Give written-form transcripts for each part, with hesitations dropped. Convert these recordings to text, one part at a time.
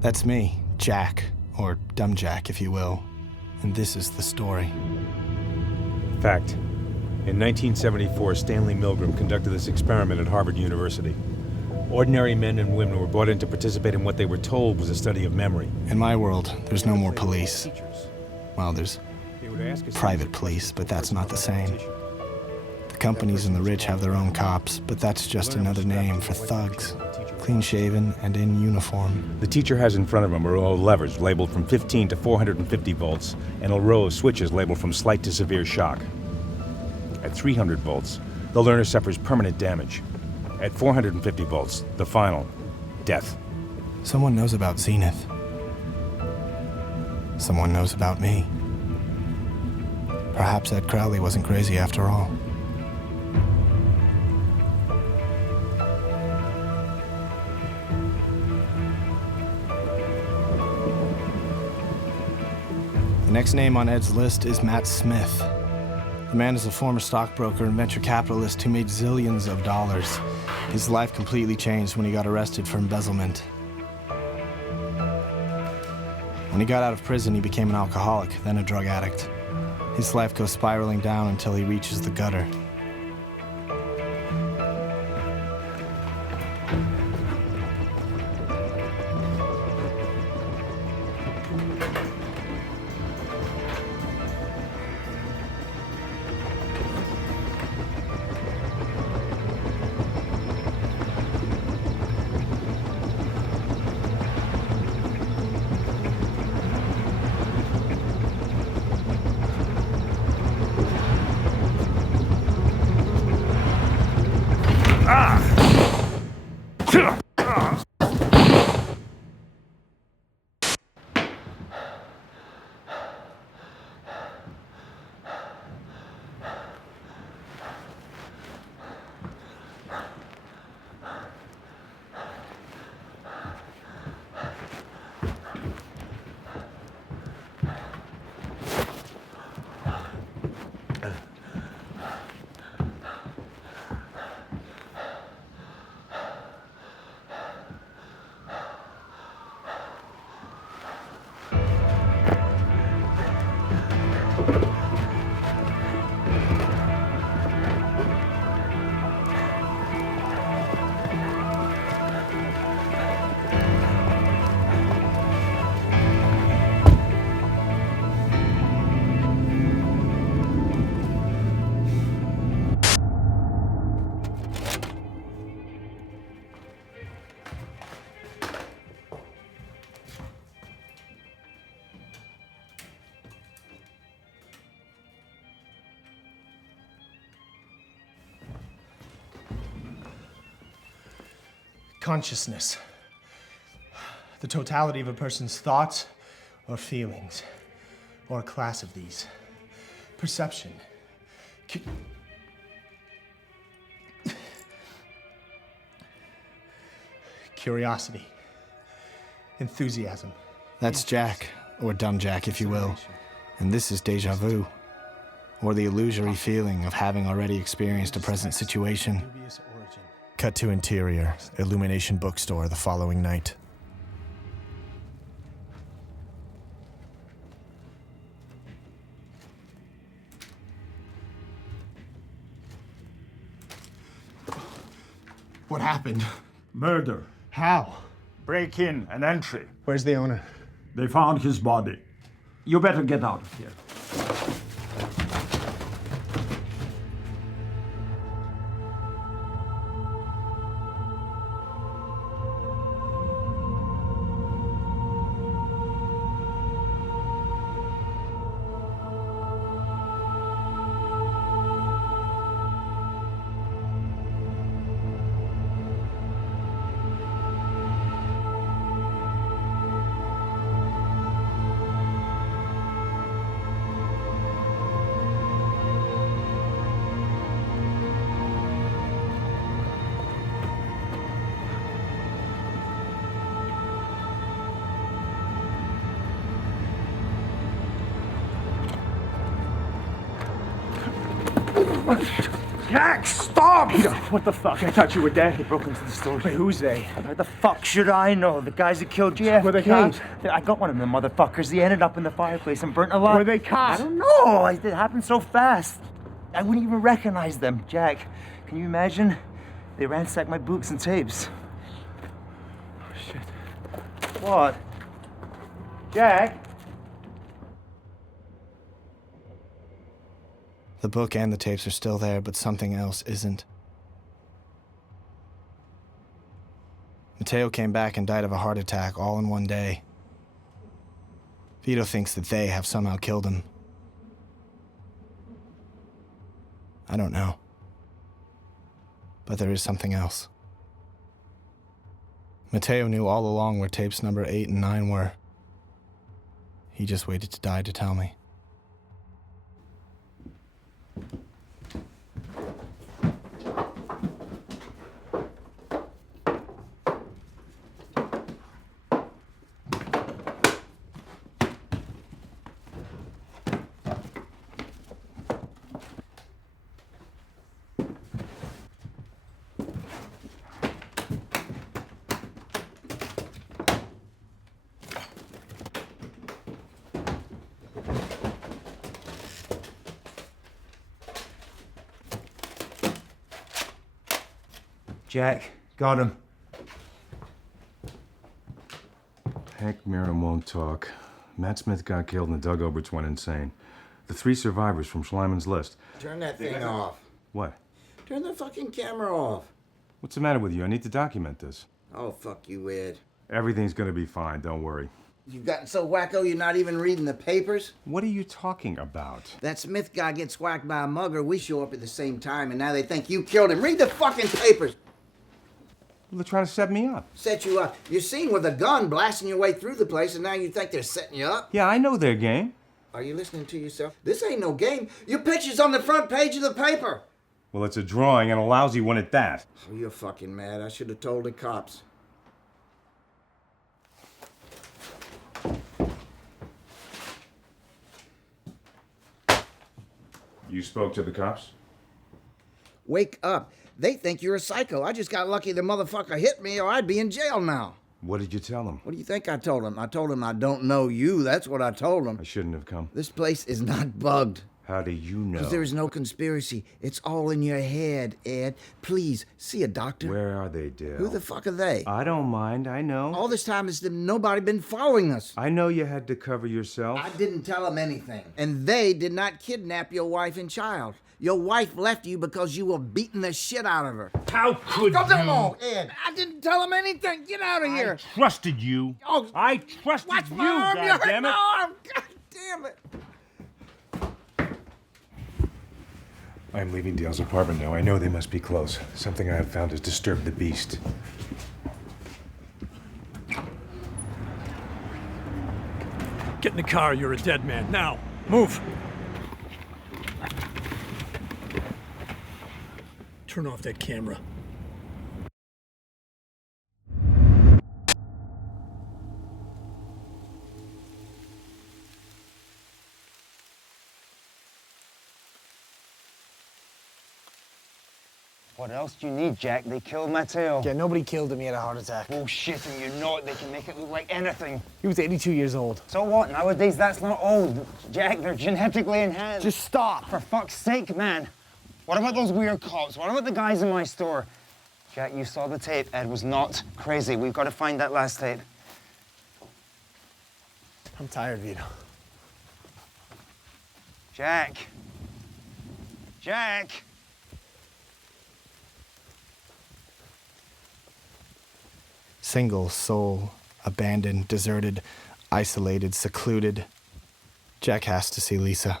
That's me, Jack, or Dumb Jack, if you will. And this is the story. Fact. In 1974, Stanley Milgram conducted this experiment at Harvard University. Ordinary men and women were brought in to participate in what they were told was a study of memory. In my world, there's no more police. Well, there's private police, but that's not the same. The companies and the rich have their own cops, but that's just another name for thugs. Clean-shaven and in uniform. The teacher has in front of him a row of levers labeled from 15 to 450 volts and a row of switches labeled from slight to severe shock. At 300 volts, the learner suffers permanent damage. At 450 volts, the final, death. Someone knows about Zenith. Someone knows about me. Perhaps Ed Crowley wasn't crazy after all. The next name on Ed's list is Matt Smith. The man is a former stockbroker and venture capitalist who made zillions of dollars. His life completely changed when he got arrested for embezzlement. When he got out of prison, he became an alcoholic, then a drug addict. His life goes spiraling down until he reaches the gutter. Consciousness. The totality of a person's thoughts or feelings, or a class of these. Perception. Curiosity. Enthusiasm. That's Jack, or Dumb Jack, if you will. And this is deja vu, or the illusory feeling of having already experienced a present situation. Cut to interior, Illumination bookstore the following night. What happened? Murder. How? Break in and entry. Where's the owner? They found his body. You better get out of here. Jack, stop! What the fuck? I thought you were dead. They broke into the store. Wait, who's they? How the fuck should I know? The guys that killed JFK. Were they cops? I got one of them motherfuckers. He ended up in the fireplace and burnt alive. Were they cops? I don't know. It happened so fast. I wouldn't even recognize them. Jack, can you imagine? They ransacked my books and tapes. Oh, shit. What? Jack? The book and the tapes are still there, but something else isn't. Mateo came back and died of a heart attack all in one day. Vito thinks that they have somehow killed him. I don't know. But there is something else. Mateo knew all along where tapes number 8 and 9 were. He just waited to die to tell me. Jack, got him. Hank Merriam won't talk. Matt Smith got killed and the Doug Oberts went insane. The 3 survivors from Schleiman's list. Turn that thing off. What? Turn the fucking camera off. What's the matter with you? I need to document this. Oh, fuck you, Ed. Everything's gonna be fine, don't worry. You've gotten so wacko you're not even reading the papers? What are you talking about? That Smith guy gets whacked by a mugger, we show up at the same time, and now they think you killed him. Read the fucking papers! Well, they're trying to set me up. Set you up. You're seen with a gun blasting your way through the place, and now you think they're setting you up? Yeah, I know their game. Are you listening to yourself? This ain't no game. Your picture's on the front page of the paper. Well, it's a drawing and a lousy one at that. Oh, you're fucking mad. I should have told the cops. You spoke to the cops? Wake up. They think you're a psycho. I just got lucky the motherfucker hit me or I'd be in jail now. What did you tell them? What do you think I told him? I told him I don't know you. That's what I told him. I shouldn't have come. This place is not bugged. How do you know? Because there is no conspiracy. It's all in your head, Ed. Please, see a doctor. Where are they, Dale? Who the fuck are they? I don't mind, I know. All this time has nobody been following us. I know you had to cover yourself. I didn't tell them anything. And they did not kidnap your wife and child. Your wife left you because you were beating the shit out of her. How could Go down, no, Ed. I didn't tell them anything. Get out of here. I trusted you. Oh, I trusted watch you, my arm. You hurt goddammit. my arm. God damn it. I'm leaving Dale's apartment now. I know they must be close. Something I have found has disturbed the beast. Get in the car, you're a dead man. Now, move! Turn off that camera. What else do you need, Jack? They killed Mateo. Yeah, nobody killed him. He had a heart attack. Bullshit, and you know it. They can make it look like anything. He was 82 years old. So what? Nowadays, that's not old. Jack, they're genetically enhanced. Just stop. For fuck's sake, man. What about those weird cops? What about the guys in my store? Jack, you saw the tape. Ed was not crazy. We've got to find that last tape. I'm tired, Vito. Jack. Jack. Single, sole, abandoned, deserted, isolated, secluded. Jack has to see Lisa.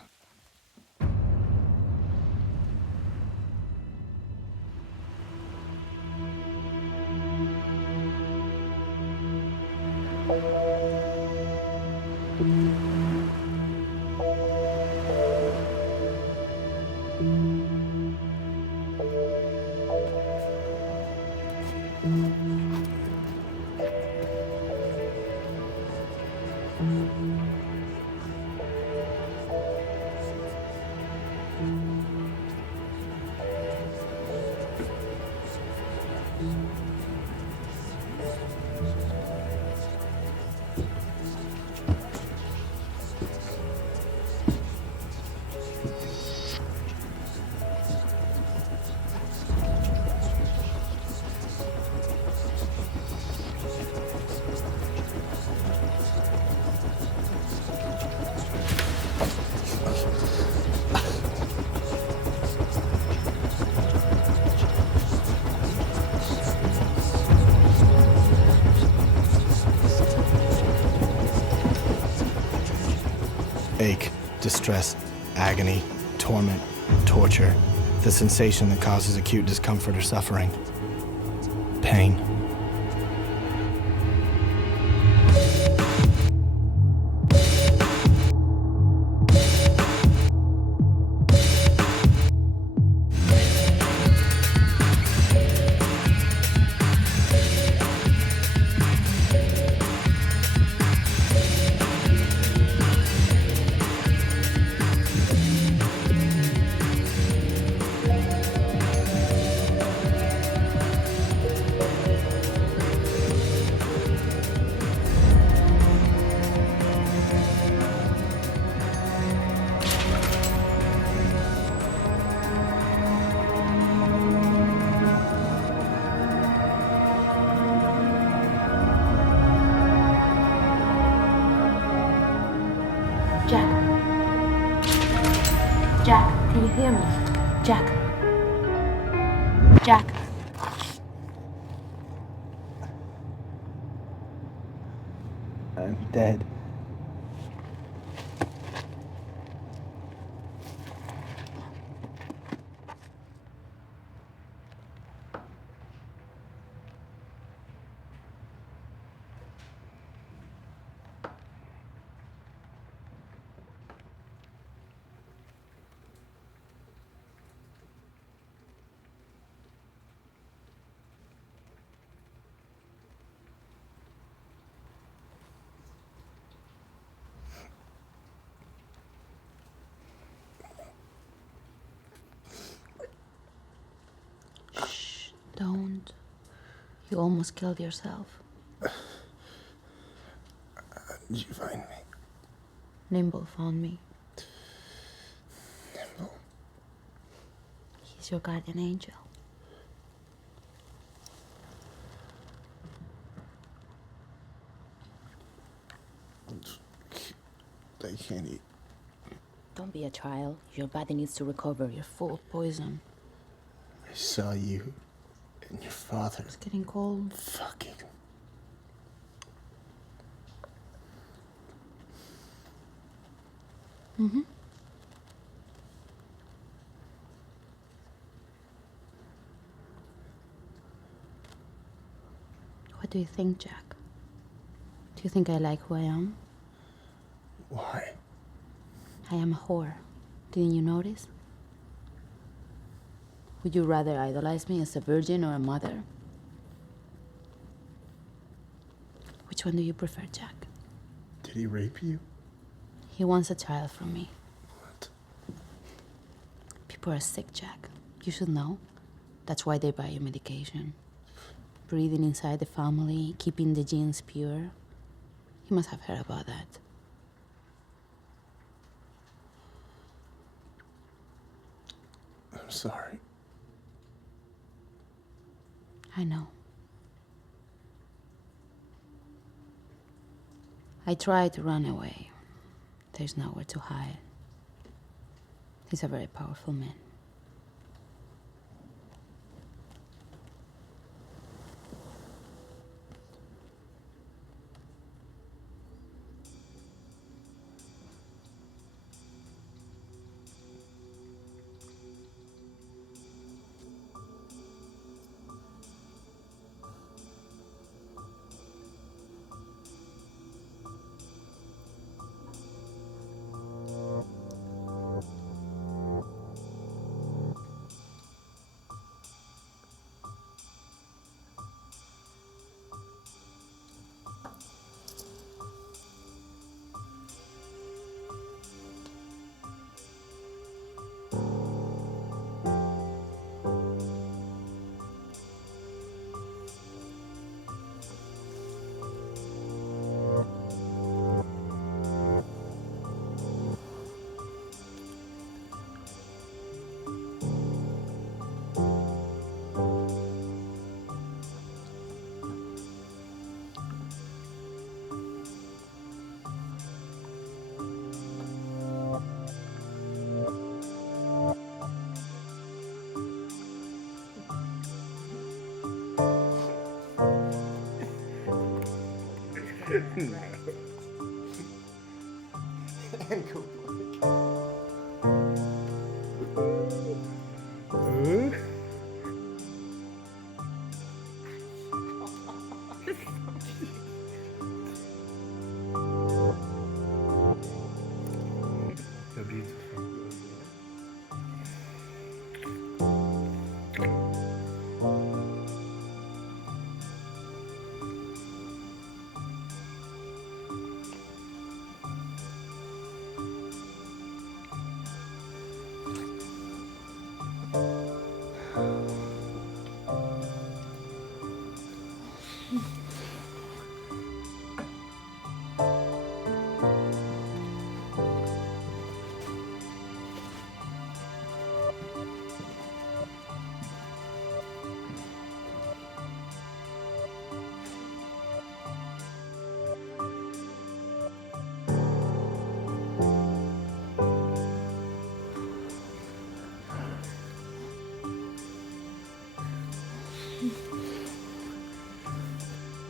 Ache, distress, agony, torment, torture, the sensation that causes acute discomfort or suffering. Pain. Jack, can you hear me? Jack. Jack. I'm dead. Don't. You almost killed yourself. How did you find me? Nimble found me. Nimble? He's your guardian angel. They can't eat. Don't be a child. Your body needs to recover. You're full of poison. I saw you and your father It's getting cold. fucking. Mm-hmm. What do you think, Jack? Do you think I like who I am? Why? I am a whore. Didn't you notice? Would you rather idolize me as a virgin or a mother? Which one do you prefer, Jack? Did he rape you? He wants a child from me. What? People are sick, Jack. You should know. That's why they buy you medication. Breathing inside the family, keeping the genes pure. You must have heard about that. I'm sorry. I know. I tried to run away. There's nowhere to hide. He's a very powerful man.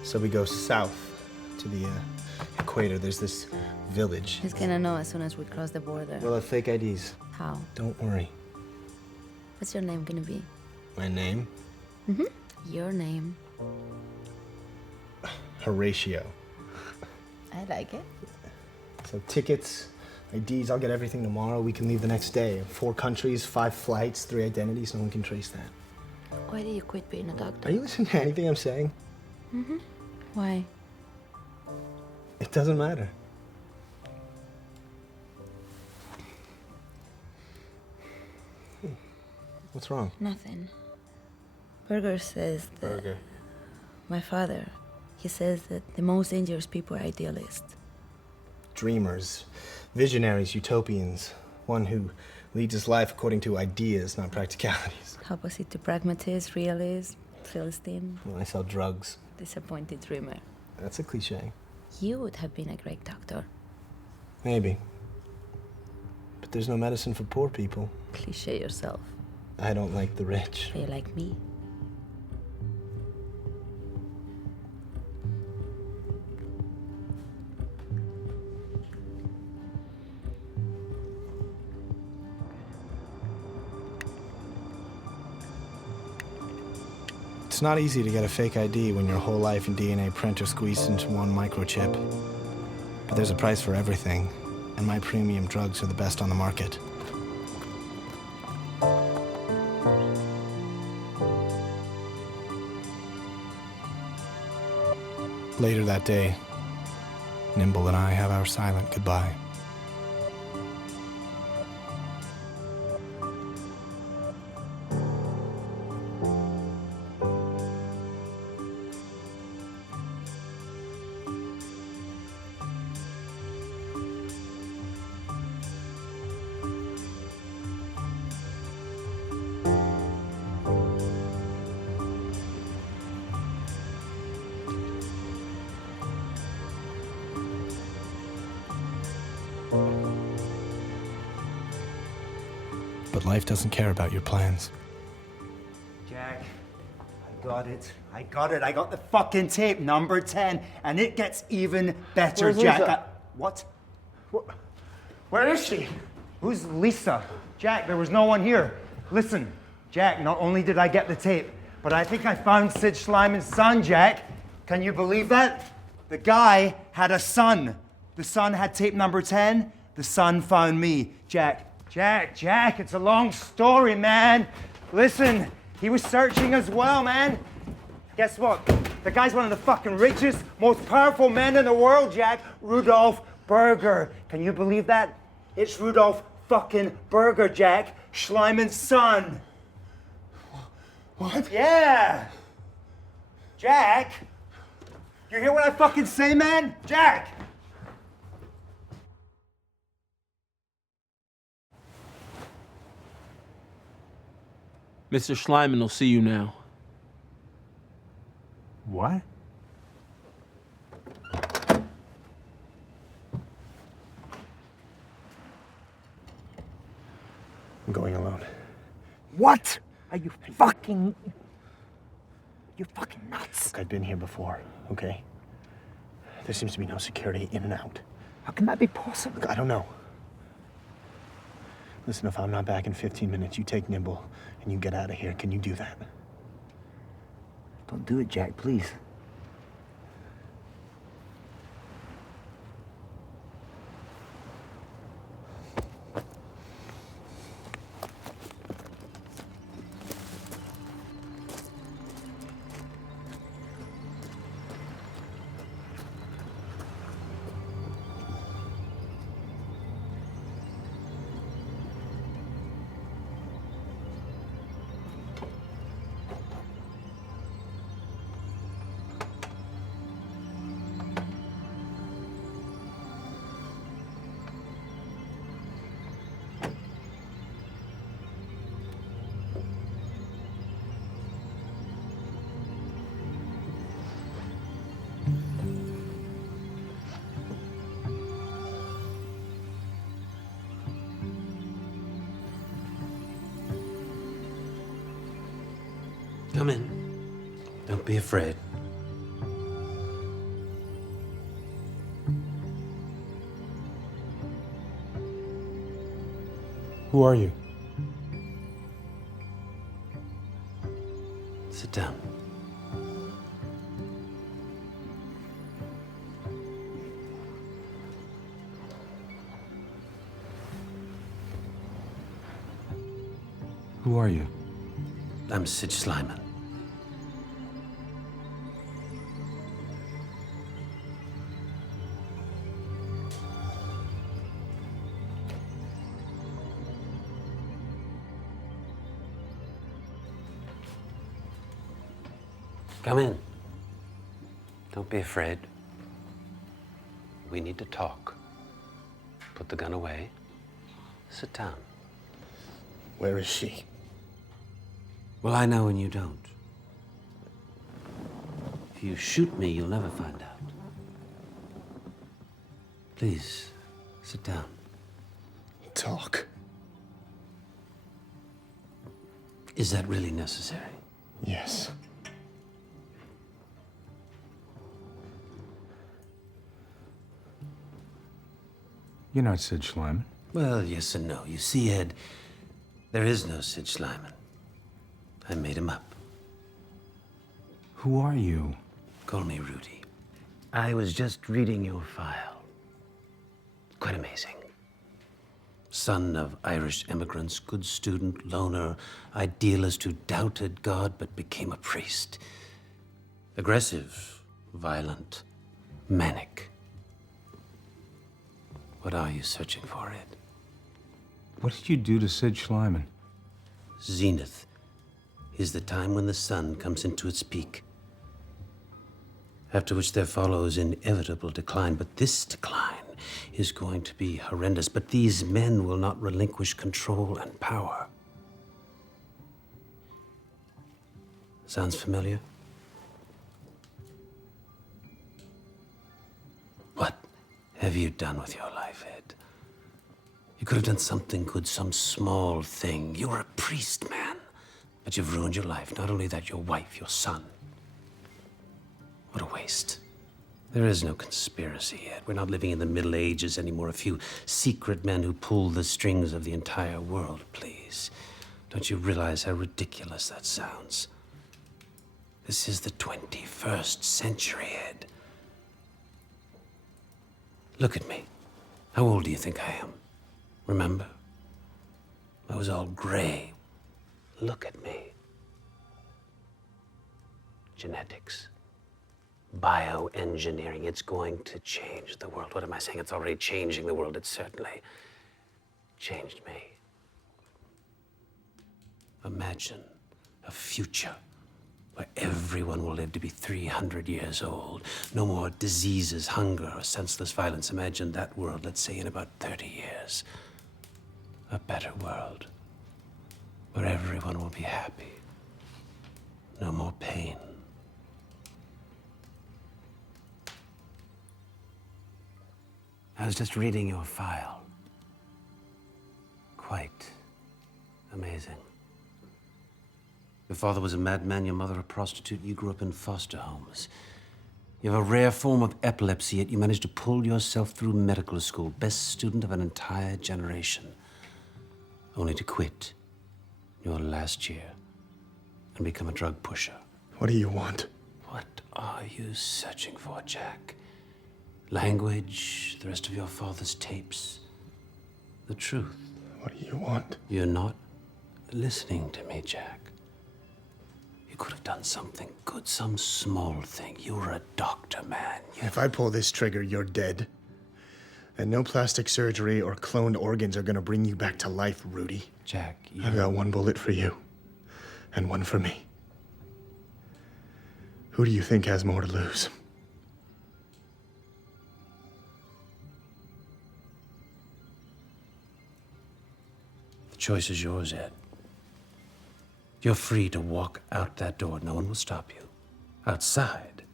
So we go south to the equator. There's this village. He's gonna know as soon as we cross the border. We'll have fake IDs. How? Don't worry. What's your name gonna be? My name? Your name. Horatio. I like it. So tickets, IDs, I'll get everything tomorrow. We can leave the next day. 4 countries, 5 flights, 3 identities. No one can trace that. Why did you quit being a doctor? Are you listening to anything I'm saying? Why? It doesn't matter. What's wrong? Nothing. Berger says that... Burger. My father, he says that the most dangerous people are idealists. Dreamers, visionaries, utopians. One who leads his life according to ideas, not practicalities. Opposite to pragmatist, realist, Philistine. Well, I sell drugs. Disappointed dreamer. That's a cliche. You would have been a great doctor. Maybe. But there's no medicine for poor people. Cliche yourself. I don't like the rich. Are you like me? It's not easy to get a fake ID when your whole life and DNA print are squeezed into one microchip. But there's a price for everything, and my premium drugs are the best on the market. Later that day, Nimble and I have our silent goodbye. But life doesn't care about your plans. Jack, I got it. I got the fucking tape, number 10, and it gets even better, Where's Jack. Lisa? What? Where is she? Who's Lisa? Jack, there was no one here. Listen, Jack, not only did I get the tape, but I think I found Sid Schleiman's son, Jack. Can you believe that? The guy had a son. The son had tape number 10. The son found me. Jack, it's a long story, man. Listen, he was searching as well, man. Guess what? The guy's one of the fucking richest, most powerful men in the world, Jack. Rudolf Berger. Can you believe that? It's Rudolf fucking Berger, Jack. Schleiman's son. What? Yeah. Jack. You hear what I fucking say, man? Jack. Mr. Schleiman will see you now. What? I'm going alone. What? Are you fucking... You're fucking nuts. Look, I've been here before, okay? There seems to be no security in and out. How can that be possible? Look, I don't know. Listen, if I'm not back in 15 minutes, you take Nimble and you get out of here. Can you do that? Don't do it, Jack, please. Come in. Don't be afraid. Who are you? Sit down. Who are you? I'm Sid Schleiman. Come in. Don't be afraid. We need to talk. Put the gun away. Sit down. Where is she? Well, I know and you don't. If you shoot me, you'll never find out. Please, sit down. Talk. Is that really necessary? Yes. You're not Sid Schleiman. Well, yes and no. You see, Ed, there is no Sid Schleiman. I made him up. Who are you? Call me Rudy. I was just reading your file. Quite amazing. Son of Irish immigrants, good student, loner, idealist who doubted God but became a priest. Aggressive, violent, manic. What are you searching for, Ed? What did you do to Sid Schleiman? Zenith is the time when the sun comes into its peak, after which there follows inevitable decline. But this decline is going to be horrendous. But these men will not relinquish control and power. Sounds familiar? What have you done with your life, Ed? You could have done something good, some small thing. You were a priest, man. But you've ruined your life. Not only that, your wife, your son. What a waste. There is no conspiracy yet. We're not living in the Middle Ages anymore. A few secret men who pull the strings of the entire world, please. Don't you realize how ridiculous that sounds? This is the 21st century, Ed. Look at me. How old do you think I am? Remember? I was all gray. Look at me. Genetics. Bioengineering. It's going to change the world. What am I saying? It's already changing the world. It certainly changed me. Imagine a future where everyone will live to be 300 years old. No more diseases, hunger, or senseless violence. Imagine that world, let's say, in about 30 years. A better world where everyone will be happy. No more pain. I was just reading your file. Quite amazing. Your father was a madman, your mother a prostitute, you grew up in foster homes. You have a rare form of epilepsy, yet you managed to pull yourself through medical school, best student of an entire generation, only to quit your last year and become a drug pusher. What do you want? What are you searching for, Jack? Language, the rest of your father's tapes, the truth. What do you want? You're not listening to me, Jack. You could have done something good, some small thing. You were a doctor, man. If I pull this trigger, you're dead. And no plastic surgery or cloned organs are gonna bring you back to life, Rudy. Jack, I've got one bullet for you, and one for me. Who do you think has more to lose? The choice is yours, Ed. You're free to walk out that door. No one will stop you. Outside,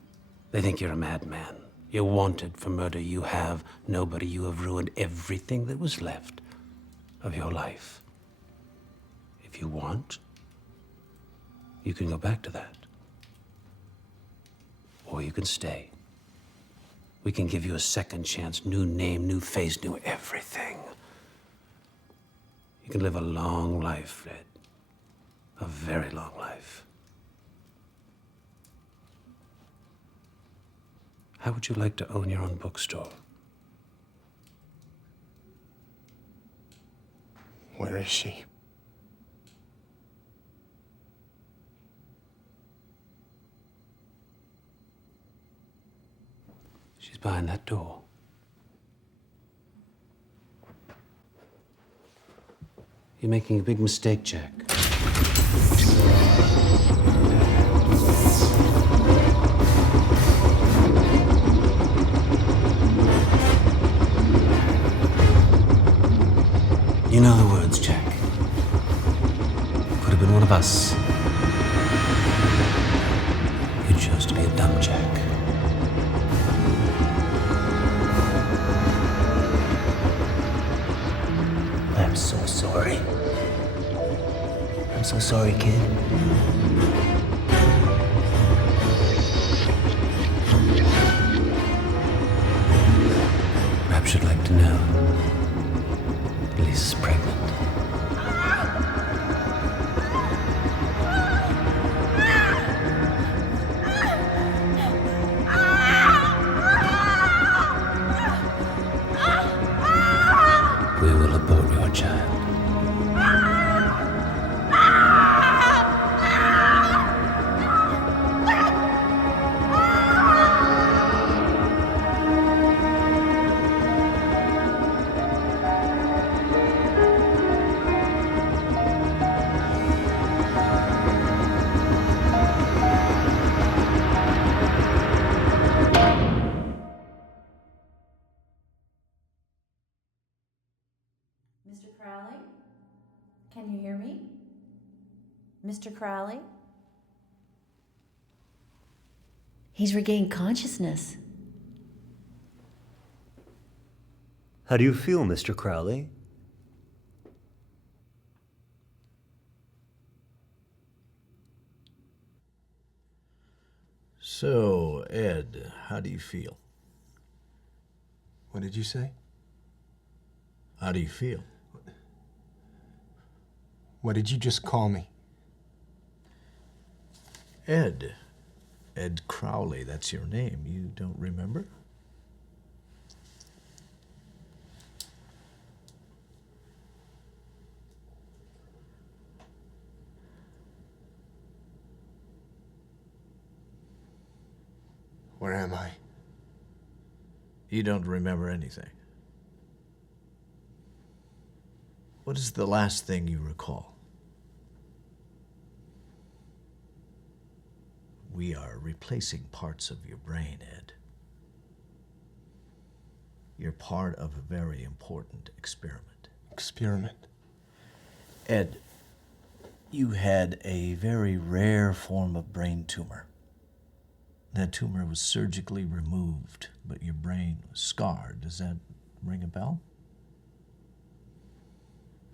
they think you're a madman. You're wanted for murder. You have nobody. You have ruined everything that was left of your life. If you want, you can go back to that. Or you can stay. We can give you a second chance, new name, new face, new everything. You can live a long life, Fred. A very long life. How would you like to own your own bookstore? Where is she? She's behind that door. You're making a big mistake, Jack. You know the words, Jack. Could have been one of us. You chose to be a dumb Jack. I'm so sorry. I'm so sorry, kid. Perhaps you'd like to know. Lisa's pregnant. We will abort your child. Mr. Crowley? Can you hear me? Mr. Crowley? He's regained consciousness. How do you feel, Mr. Crowley? So, Ed, how do you feel? What did you say? How do you feel? What did you just call me? Ed. Ed Crowley, that's your name. You don't remember? Where am I? You don't remember anything. What is the last thing you recall? We are replacing parts of your brain, Ed. You're part of a very important experiment. Experiment? Ed, you had a very rare form of brain tumor. That tumor was surgically removed, but your brain was scarred. Does that ring a bell?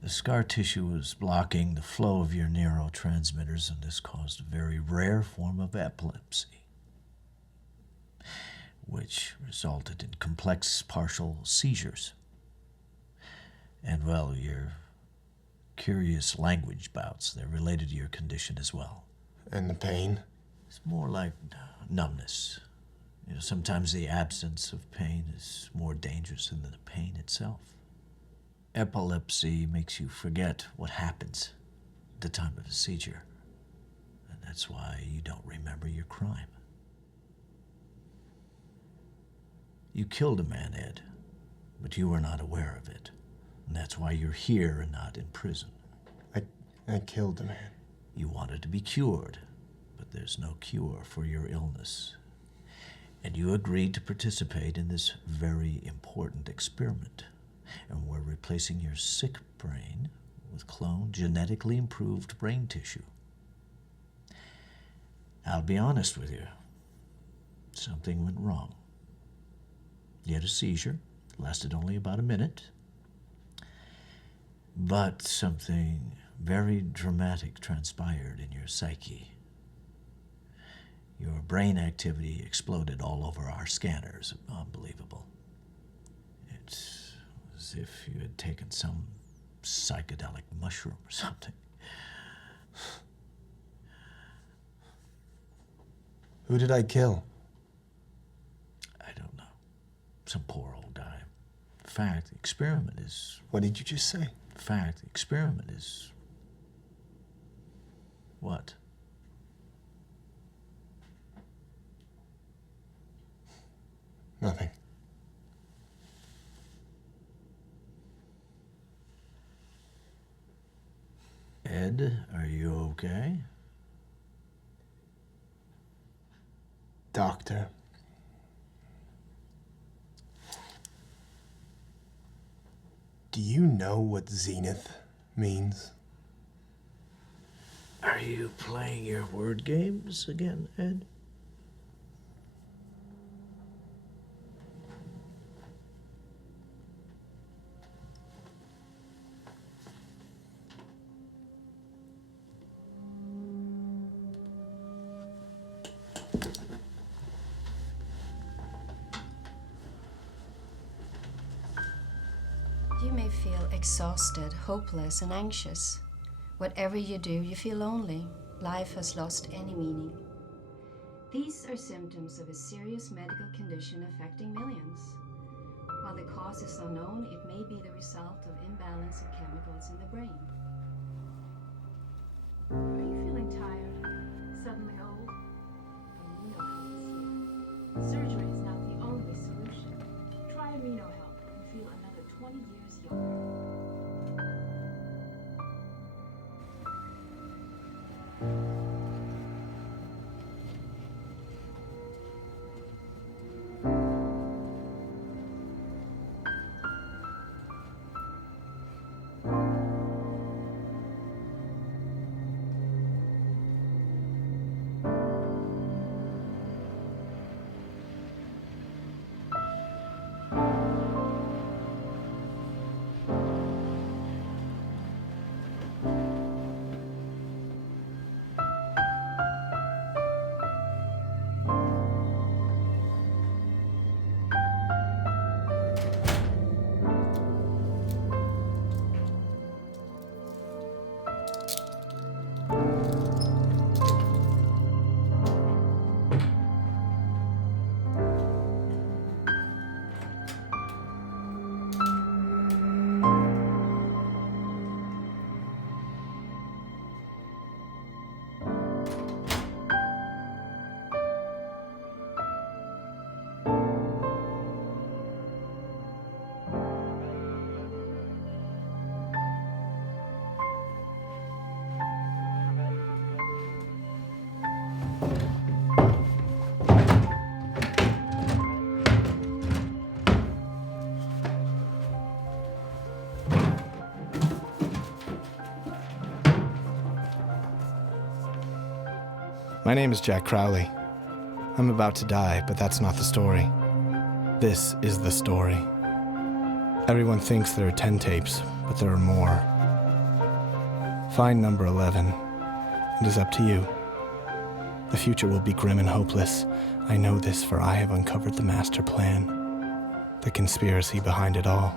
The scar tissue was blocking the flow of your neurotransmitters, and this caused a very rare form of epilepsy, which resulted in complex partial seizures. And, well, your curious language bouts, they're related to your condition as well. And the pain? It's more like numbness. You know, sometimes the absence of pain is more dangerous than the pain itself. Epilepsy makes you forget what happens at the time of a seizure. And that's why you don't remember your crime. You killed a man, Ed, but you were not aware of it. And that's why you're here and not in prison. I killed a man. You wanted to be cured, but there's no cure for your illness. And you agreed to participate in this very important experiment. And we're replacing your sick brain with cloned, genetically improved brain tissue. I'll be honest with you. Something went wrong. You had a seizure. It lasted only about a minute. But something very dramatic transpired in your psyche. Your brain activity exploded all over our scanners. Unbelievable. It's as if you had taken some psychedelic mushroom or something. Who did I kill? I don't know. Some poor old guy. In fact, the experiment is... What did you just say? In fact, the experiment is... What? Nothing. Ed, are you okay? Doctor. Do you know what Zenith means? Are you playing your word games again, Ed? You may feel exhausted, hopeless, and anxious. Whatever you do, you feel lonely. Life has lost any meaning. These are symptoms of a serious medical condition affecting millions. While the cause is unknown, it may be the result of imbalance of chemicals in the brain. Are you feeling tired? Suddenly old? Amino Health is here. Surgery is not the only solution. Try Amino Health and feel another 20 years younger. My name is Jack Crowley. I'm about to die, but that's not the story. This is the story. Everyone thinks there are 10 tapes, but there are more. Find number 11. It is up to you. The future will be grim and hopeless. I know this, for I have uncovered the master plan, the conspiracy behind it all.